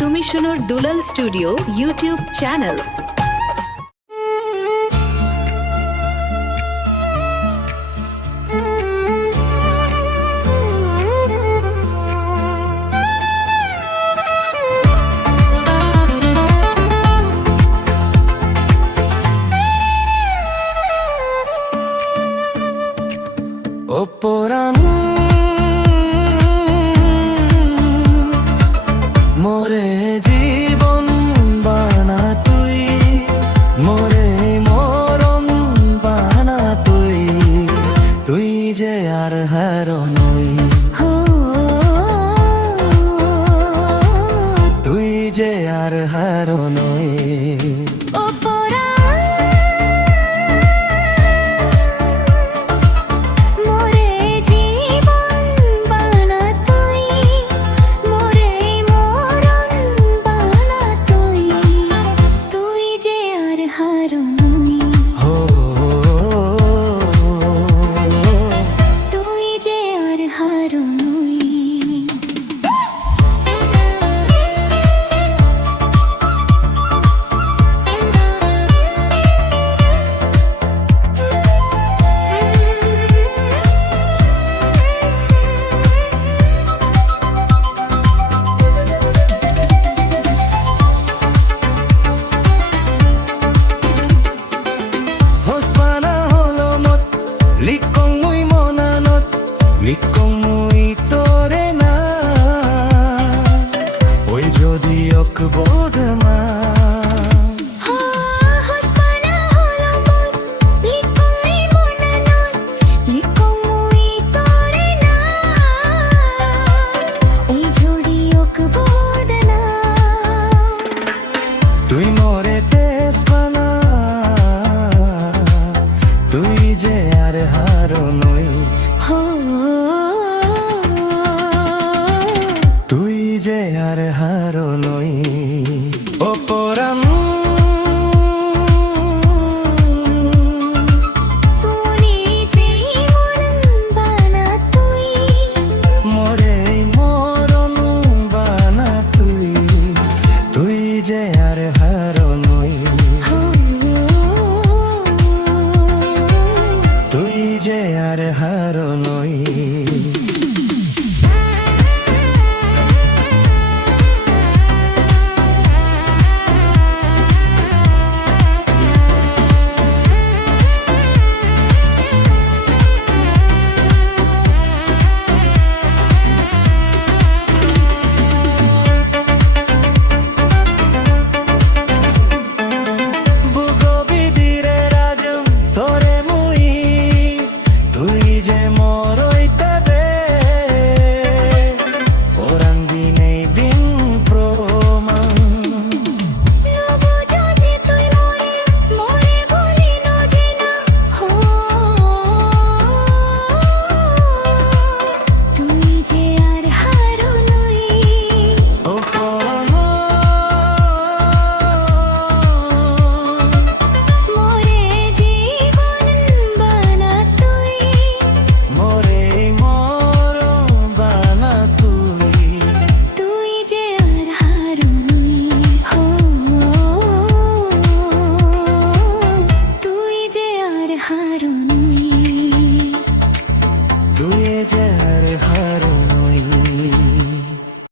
তুমি শুনোর দুলাল studio YouTube channel. ও পরাণ মোরে জীবন বানা তুই, মোরে মরণ বানা তুই, তুই যে আর হারো নই, তুই যে আর হারো নই। Likong muy tore na, oy jodi ok bodma. Hospana holo mot, likong muy monanot, likong muy tore na, oy jodi ok bodna. Tui more tesbana, tui je ar haro noi. তুই যে আর